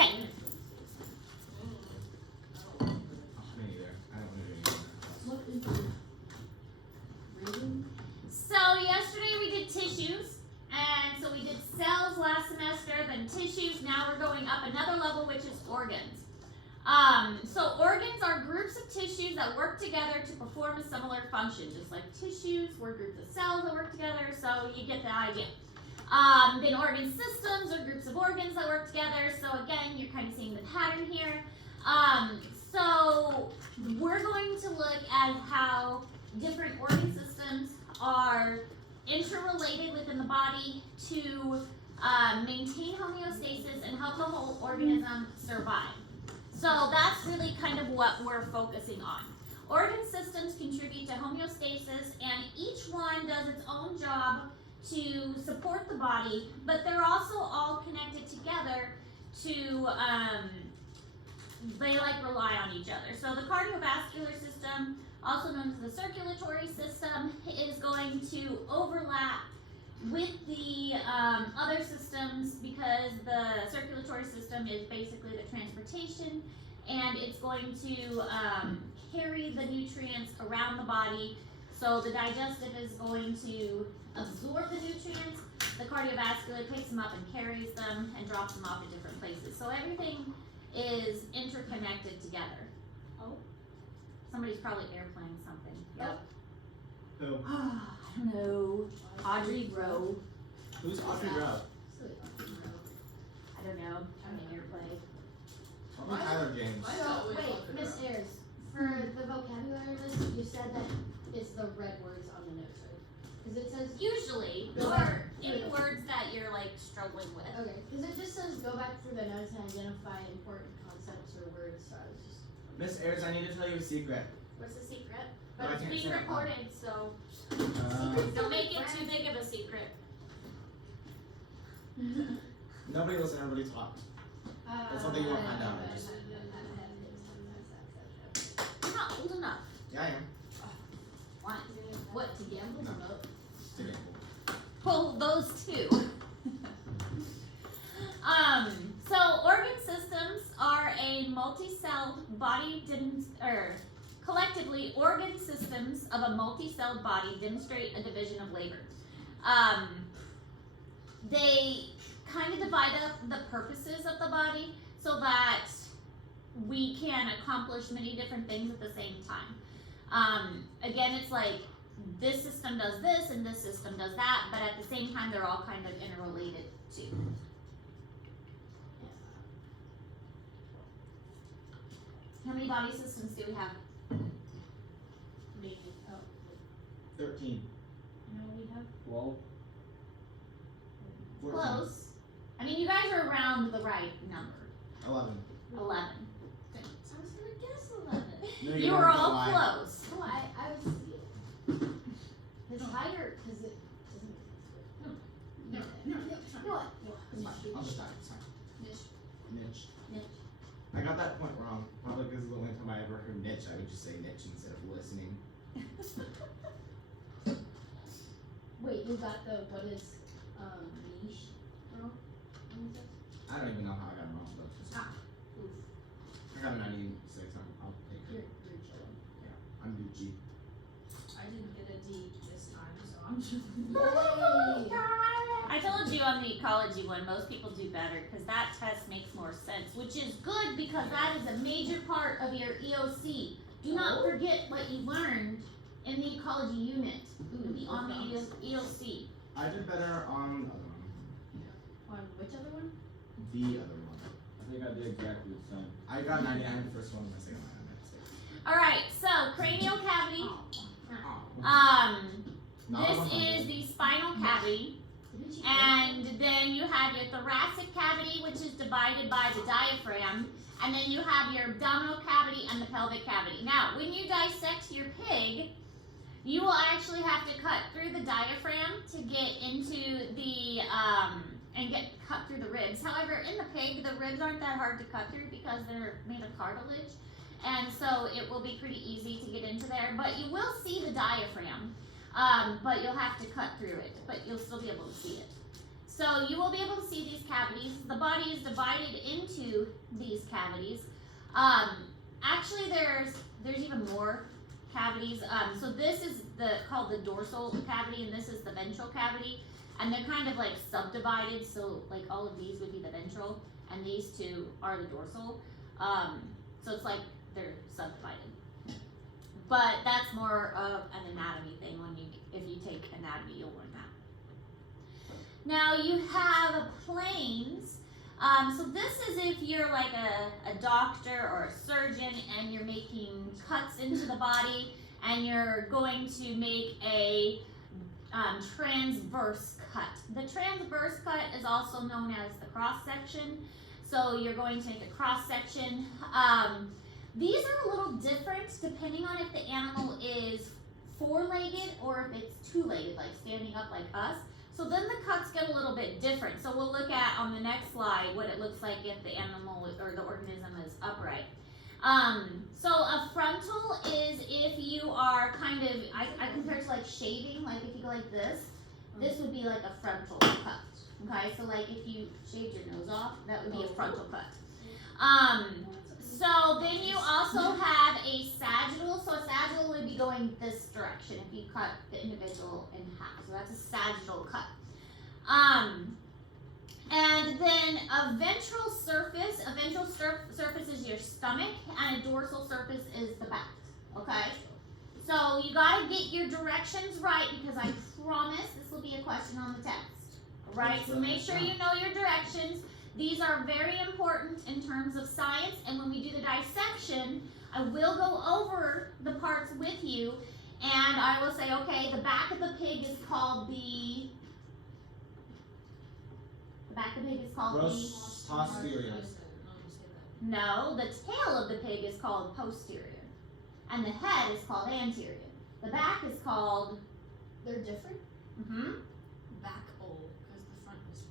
Okay. Me neither. I don't want to do anything. So yesterday we did tissues, and so we did cells last semester, then tissues. Now we're going up another level, which is organs. So organs are groups of tissues that work together to perform a similar function. Just like tissues, we're groups of cells that work together, so you get the idea. Then organ systems are groups of organs that work together. So again, you're kind of seeing the pattern here. So we're going to look at how different organ systems are interrelated within the body to maintain homeostasis and help the whole organism survive. So that's really kind of what we're focusing on. Organ systems contribute to homeostasis, and each one does its own job to support the body, but they're also all connected together to, they like rely on each other. So the cardiovascular system, also known as the circulatory system, is going to overlap with the other systems because the circulatory system is basically the transportation, and it's going to carry the nutrients around the body. So the digestive is going to absorb the nutrients, the cardiovascular picks them up and carries them and drops them off at different places. So everything is interconnected together. Oh, somebody's probably airplaying something. Yep. Who? I don't know. Audrey Rowe. Who's Audrey Rowe? I don't know. I'm an airplay. Probably Tyler James. So, wait, Miss Ayers, for the vocabulary list, you said that it's the red words on the notes, right? Because it says, Usually, or any words that you're like struggling with. okay, because it just says go back through the notes and identify important concepts or words, so I was just, Miss Ayers, I need to tell you a secret. What's the secret? But I But it's can't being say it loud. recorded, so Uh, don't make it too big of a secret. nobody listen, everybody talk. That's something you won't find out. You're not old enough. Yeah, I am. Why? What, to gamble? No. Today. Well, those two. So organ systems are a multi-celled body, collectively, organ systems of a multi-celled body demonstrate a division of labor. They kind of divide up the purposes of the body so that we can accomplish many different things at the same time. Again, it's like this system does this and this system does that, but at the same time, they're all kind of interrelated too. How many body systems do we have? 13. No, we have 12. 14. close. I mean, you guys are around the right number. 11. 11. I was gonna guess 11. No, You were weren't, all lie. close. No, I was, it's higher, because it doesn't. No, What? it's fine. I'll just die. It's fine. Niche. Niche. Niche. I got that point wrong. Probably because the only time I ever heard niche, I would just say niche instead of listening. Wait, you got the, what is, niche? wrong? I don't even know how I got it wrong, but just, Oof. I got a 96. I'll take it. You're chilling. Yeah, I'm Gucci. I didn't get a D this time, so I'm just. Yay! I told you on the ecology one, most people do better because that test makes more sense, which is good because that is a major part of your EOC. Do not forget what you learned in the ecology unit on the EOC. I did better on the other one. On which other one? The other one. I think I did exactly the same. I got 99 the first one, the second one I made a mistake. All right, so cranial cavity. Not This 100. is the spinal cavity. And then you have your thoracic cavity, which is divided by the diaphragm. And then you have your abdominal cavity and the pelvic cavity. Now, when you dissect your pig, you will actually have to cut through the diaphragm to get into the, and get cut through the ribs. However, in the pig, the ribs aren't that hard to cut through because they're made of cartilage. And so it will be pretty easy to get into there. But you will see the diaphragm. But you'll have to cut through it, but you'll still be able to see it. So you will be able to see these cavities. The body is divided into these cavities. Actually, there's even more cavities. So this is called the dorsal cavity, and this is the ventral cavity, and they're kind of like subdivided. So like all of these would be the ventral, and these two are the dorsal. So it's like they're subdivided. But that's more of an anatomy thing. If you take anatomy, you'll learn that. Now you have planes. So this is if you're like a doctor or a surgeon and you're making cuts into the body and you're going to make a transverse cut. The transverse cut is also known as the cross section. So you're going to make a cross section. These are a little different depending on if the animal is four-legged or if it's two-legged, like standing up like us. So then the cuts get a little bit different. So we'll look at on the next slide what it looks like if the animal or the organism is upright. So a frontal is if you are kind of, I compare it to like shaving, like if you go like this would be like a frontal cut. Okay, so like if you shaved your nose off, that would be a frontal cut. So then you also have a sagittal. So a sagittal would be going this direction if you cut the individual in half. So that's a sagittal cut. And then a ventral surface. A ventral surface is your stomach, and a dorsal surface is the back. Okay. So you gotta get your directions right because I promise this will be a question on the test. Right. So make sure you know your directions. These are very important in terms of science, and when we do the dissection, I will go over the parts with you, and I will say, okay, the back of the pig is called the back of the pig is called posterior. No, the tail of the pig is called posterior, and the head is called anterior. The back is called. They're different? Back old, because the front is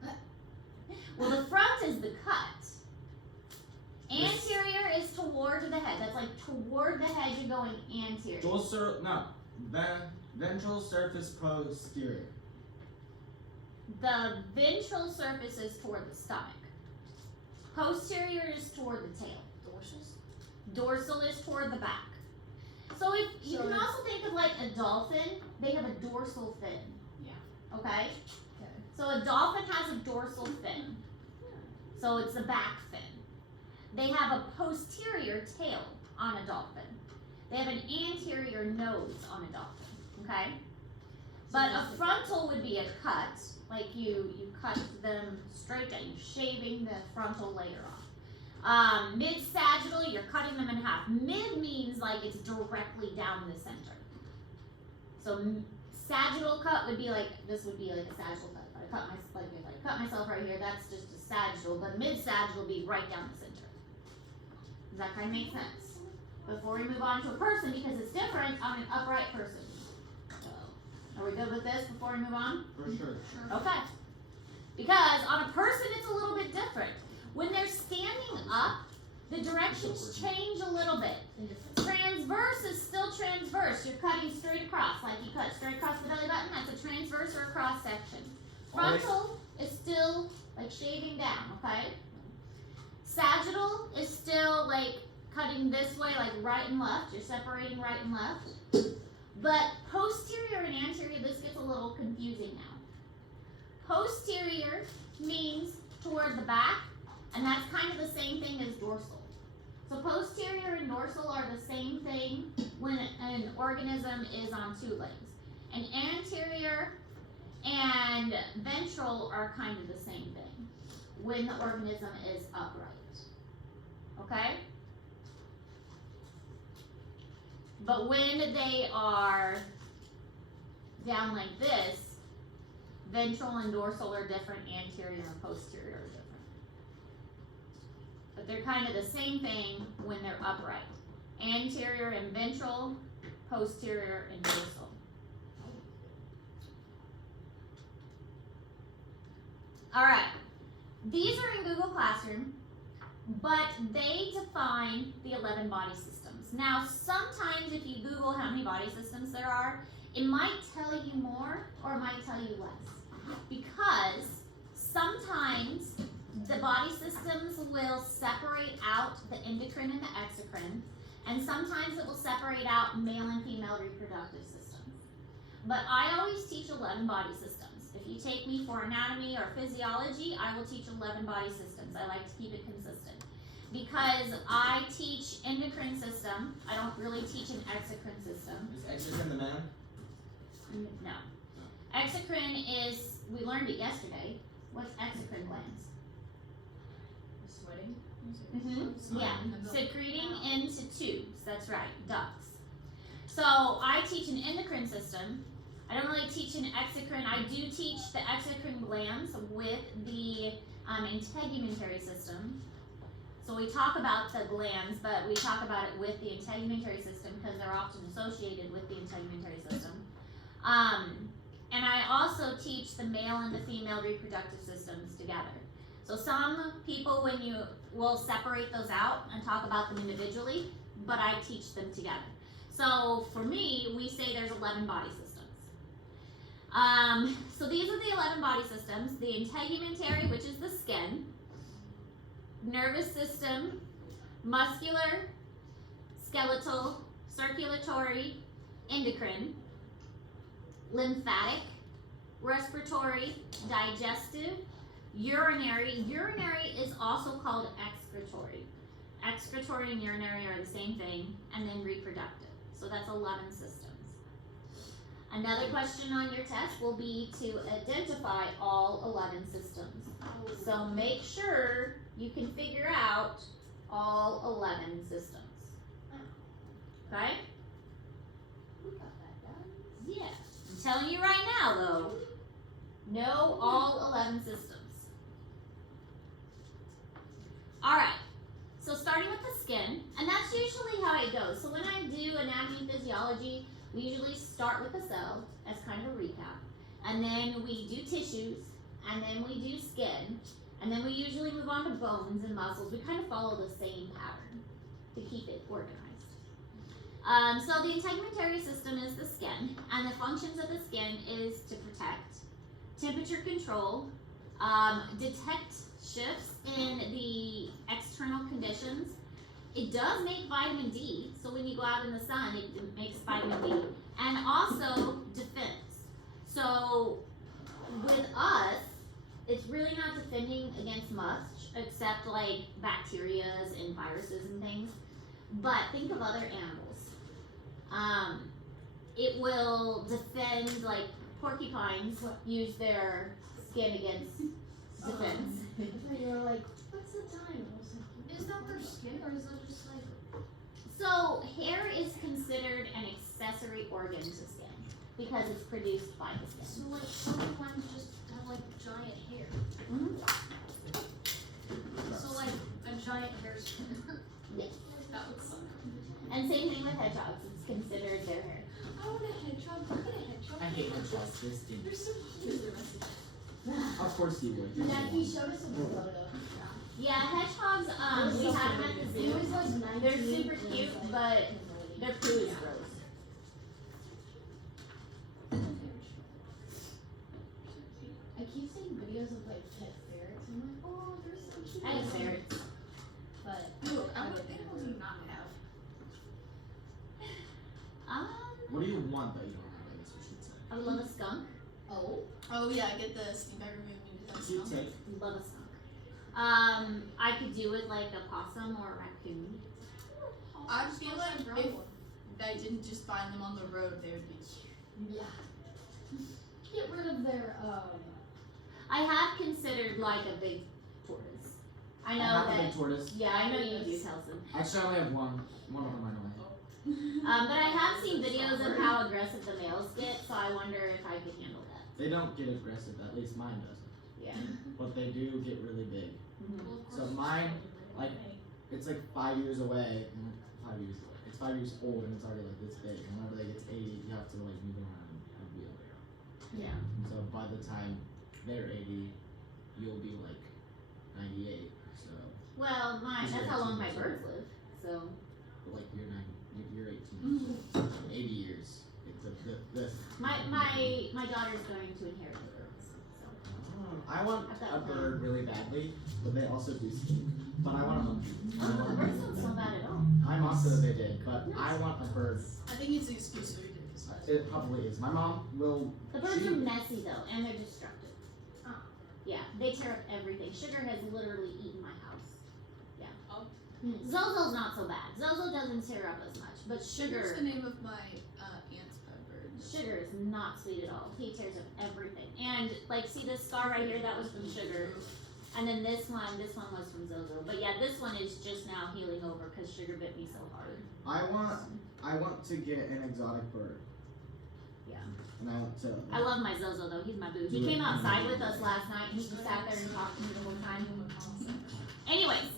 frontal. Well, the front is the cut. Anterior is toward the head. That's like toward the head. You're going anterior. Ventral surface posterior. The ventral surface is toward the stomach. Posterior is toward the tail. Dorsal is toward the back. So if you can also think of like a dolphin, they have a dorsal fin. Yeah. Okay? So a dolphin has a dorsal fin. So it's the back fin. They have a posterior tail on a dolphin. They have an anterior nose on a dolphin. Okay? But a frontal would be a cut. Like you cut them straight down. You're shaving the frontal layer off. Mid-sagittal, you're cutting them in half. Mid means like it's directly down the center. So sagittal cut would be like, this would be like a sagittal cut. If I cut myself right here, that's just a sagittal, but mid-sagittal would be right down the center. Does that kind of make sense? Before we move on to a person, because it's different on an upright person. So, are we good with this before we move on? For sure. Okay. Because on a person, it's a little bit different. When they're standing up, the directions change a little bit. Transverse is still transverse. You're cutting straight across, like you cut straight across the belly button. That's a transverse or a cross section. Frontal is still like shaving down, okay? Sagittal is still like cutting this way, like right and left. You're separating right and left. But posterior and anterior, this gets a little confusing now. Posterior means toward the back, and that's kind of the same thing as dorsal. So posterior and dorsal are the same thing when an organism is on two legs. And anterior and ventral are kind of the same thing when the organism is upright. Okay? But when they are down like this, ventral and dorsal are different, anterior and posterior are different. But they're kind of the same thing when they're upright. Anterior and ventral, posterior and dorsal. Alright, these are in Google Classroom, but they define the 11 body systems. Now, sometimes if you Google how many body systems there are, it might tell you more or it might tell you less. because sometimes the body systems will separate out the endocrine and the exocrine, and sometimes it will separate out male and female reproductive systems. But I always teach 11 body systems. If you take me for anatomy or physiology, I will teach 11 body systems. I like to keep it consistent. Because I teach endocrine system, I don't really teach an exocrine system. Is exocrine the man? No. Exocrine is, we learned it yesterday. What's exocrine glands? Sweating. Yeah, secreting into tubes, that's right, ducts. So I teach an endocrine system. I don't really teach an exocrine. I do teach the exocrine glands with the integumentary system. So we talk about the glands, but we talk about it with the integumentary system because they're often associated with the integumentary system. And I also teach the male and the female reproductive systems together. So some people, when you will separate those out and talk about them individually, but I teach them together. So for me, we say there's 11 body systems. So these are the 11 body systems: the integumentary, which is the skin, nervous system, muscular, skeletal, circulatory, endocrine, lymphatic, respiratory, digestive, urinary. Urinary is also called excretory. Excretory and urinary are the same thing, and then reproductive. So that's 11 systems. Another question on your test will be to identify all 11 systems. So make sure you can figure out all 11 systems. Okay? We got that done. Yeah. I'm telling you right now, though. Know all 11 systems. Alright. So starting with the skin, and that's usually how it goes. So when I do anatomy and physiology, we usually start with the cell as kind of a recap. And then we do tissues, and then we do skin, and then we usually move on to bones and muscles. We kind of follow the same pattern to keep it organized. So the integumentary system is the skin, and the functions of the skin is to protect, temperature control, detect shifts in the external conditions. It does make vitamin D, so when you go out in the sun, it makes vitamin D, and also defense. So with us, it's really not defending against much, except like bacterias and viruses and things. But think of other animals. It will defend, like porcupines use their skin against defense. I thought you were like, what's the time? I was like, Is that their skin or is that just like? So hair is considered an accessory organ to skin because it's produced by the skin. So like porcupines just have like giant hair. So like a giant hair skin. Yes. That would suck. And same thing with hedgehogs, it's considered their hair. I want a hedgehog. Look at a hedgehog. I hate hedgehogs. This thing. They're so cute. Of course you would. You're yeah, the he one. showed us a photo. Yeah, hedgehogs, we had them at the He was zoo. like 19. They're super and cute, it's like- but their poo is gross. I keep seeing videos of like pet ferrets. I'm like, oh, they're so cute. I have ferrets. But Dude, I I'm would what animals never. do you not have? What do you want that you don't have? I guess we should say. I would love a skunk. Oh, Oh yeah, get the steam bag removed and do that Cute stuff. take. Love a skunk. I could do it like a possum or a raccoon. I feel like if I didn't just find them on the road, they would be cute. yeah. Get rid of their I have considered like a big tortoise. I know have a that. big tortoise. Yeah, I know you do, Telson. Actually, I only have one. One of them I know I have. But I have seen videos of how aggressive the males get, so I wonder if I could handle that. They don't get aggressive. At least mine doesn't. Yeah. But they do get really big. Mhm. Well, of So course, mine, it's like, It's like 5 years away. 5 years away. It's 5 years old and it's already like this big. And whenever they get to 80, you have to like move it around and wheel it around. Yeah. And so by the time they're 80, you'll be like 98. So Well, These that's are how long my 18 birds live. So like you're 90, you're 18. 80 years. It's a, the my daughter's going to inherit the birds. So I want I've got a bird really badly, but they also do ski. But I want a monkey. Oh, the birds don't sound bad at all. My mom said that they did, but I want a bird. I think it's an excuse so we did this. It probably is. My mom will. The birds she- are messy though, and they're destructive. Oh. Yeah, they tear up everything. Sugar has literally eaten my house. Yeah. Oh. Zozo's not so bad. Zozo doesn't tear up as much, but Sugar's Sugar, the name of my aunt's pet bird. Sugar is not sweet at all. He tears up everything. And like, see this scar right here? That was from Sugar. And then this one was from Zozo. But yeah, this one is just now healing over because Sugar bit me so hard. I want to get an exotic bird. Yeah. And I want to. I love my Zozo though. He's my boo. He came outside with us last night and he just sat there and talked to me the whole time. Anyways,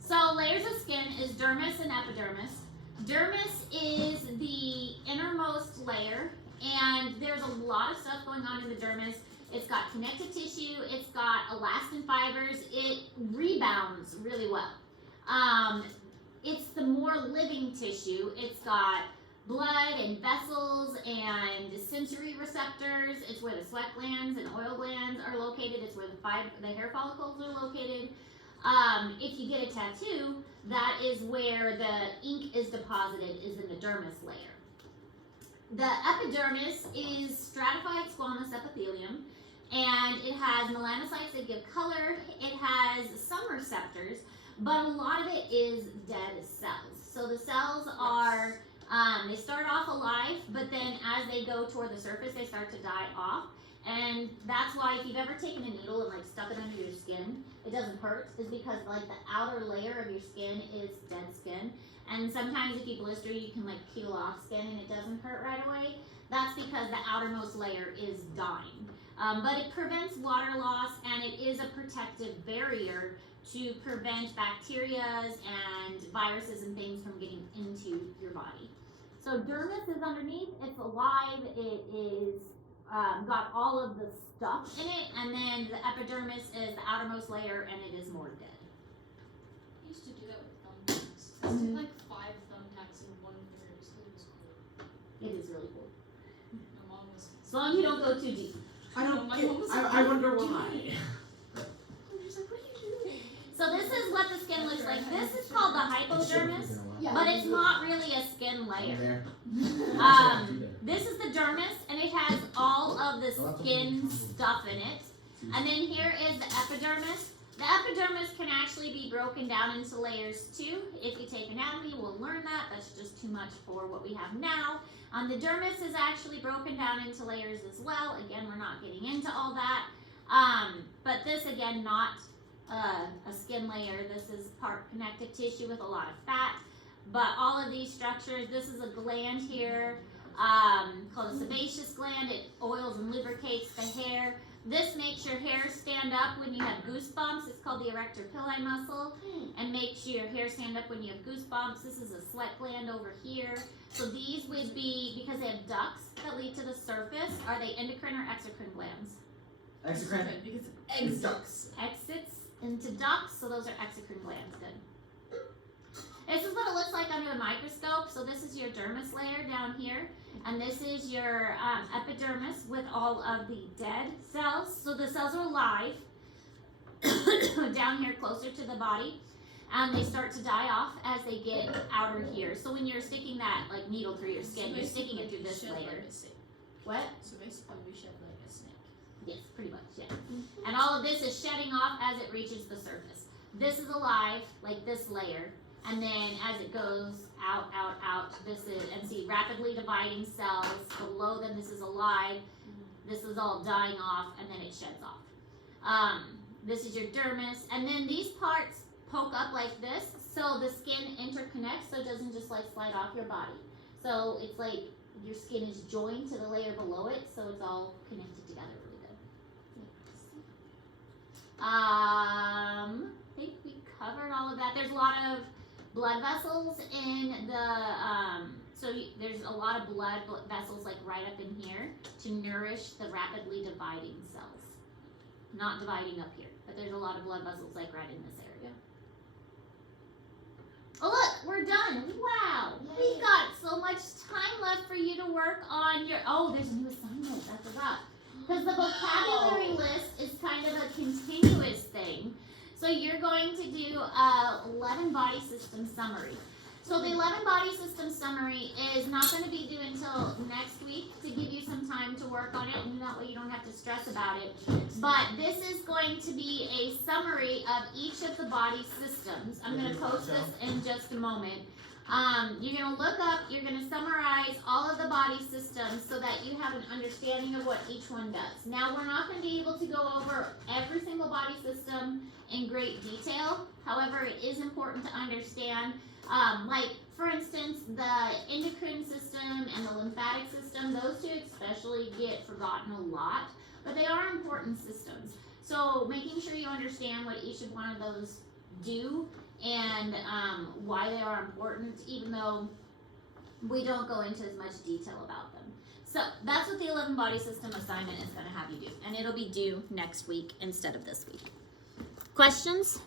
so layers of skin is dermis and epidermis. Dermis is the innermost layer, and there's a lot of stuff going on in the dermis. It's got connective tissue, it's got elastin fibers, it rebounds really well. It's the more living tissue. It's got blood and vessels and sensory receptors. It's where the sweat glands and oil glands are located. It's where the hair follicles are located. If you get a tattoo, that is where the ink is deposited, is in the dermis layer. The epidermis is stratified squamous epithelium, and it has melanocytes that give color. It has some receptors, but a lot of it is dead cells. So the cells are, they start off alive, but then as they go toward the surface, they start to die off. And that's why if you've ever taken a needle and like stuck it under your skin, it doesn't hurt, is because like the outer layer of your skin is dead skin. And sometimes if you blister, you can like peel off skin and it doesn't hurt right away. That's because the outermost layer is dying. But it prevents water loss, and it is a protective barrier to prevent bacteria and viruses and things from getting into your body. So dermis is underneath, it's alive, it is got all of the stuff in it, and then the epidermis is the outermost layer, and it is more dead. I used to do that with thumbtacks. I did like 5 thumbtacks in one year. It was cool. It is really cool. My mom was. As long as you don't go too deep. I don't. My Get, mom was I wonder like, why. She's like, what are you doing? So this is what the skin looks like. This is called the hypodermis, Yeah. but it's not really a skin layer. There. This is the dermis, and it has all of the skin stuff in it. And then here is the epidermis. The epidermis can actually be broken down into layers too. If you take anatomy, we'll learn that. That's just too much for what we have now. The dermis is actually broken down into layers as well. Again, we're not getting into all that. But this, again, not a skin layer. This is part connective tissue with a lot of fat. But all of these structures, this is a gland here called a sebaceous gland. It oils and lubricates the hair. This makes your hair stand up when you have goosebumps. It's called the erector pili muscle, and makes your hair stand up when you have goosebumps. This is a sweat gland over here. So these would be, because they have ducts that lead to the surface, are they endocrine or exocrine glands? Exocrine. Because It's ducks. Exits into ducts, so those are exocrine glands. Good. This is what it looks like under the microscope. So this is your dermis layer down here, and this is your epidermis with all of the dead cells. So the cells are alive down here closer to the body, and they start to die off as they get outer here. So when you're sticking that like needle through your skin, you're sticking it through this layer. What? So basically we shed like a snake. Yes, pretty much, yeah. And all of this is shedding off as it reaches the surface. This is alive, like this layer, and then as it goes out, this is, and see, rapidly dividing cells. Below them, this is alive. This is all dying off, and then it sheds off. This is your dermis, and then these parts poke up like this, so the skin interconnects, so it doesn't just like slide off your body. So it's like your skin is joined to the layer below it, so it's all connected together really good. I think we covered all of that. There's a lot of blood vessels in the, there's a lot of blood vessels like right up in here to nourish the rapidly dividing cells. Not dividing up here, but there's a lot of blood vessels like right in this area. Oh look, we're done. Wow. We've got so much time left for you to work on your, oh, there's a new assignment, I forgot. Because the vocabulary list is kind of a continuous thing. So you're going to do a 11 body system summary. So the 11 body system summary is not going to be due until next week to give you some time to work on it, and that way you don't have to stress about it. But this is going to be a summary of each of the body systems. I'm going to post this in just a moment. You're going to look up, you're going to summarize all of the body systems so that you have an understanding of what each one does. Now, we're not going to be able to go over every single body system in great detail. However, it is important to understand, like, for instance, the endocrine system and the lymphatic system, those two especially get forgotten a lot, but they are important systems. So making sure you understand what each of one of those do and why they are important, even though we don't go into as much detail about them. So that's what the 11 body system assignment is going to have you do, and it'll be due next week instead of this week. Questions?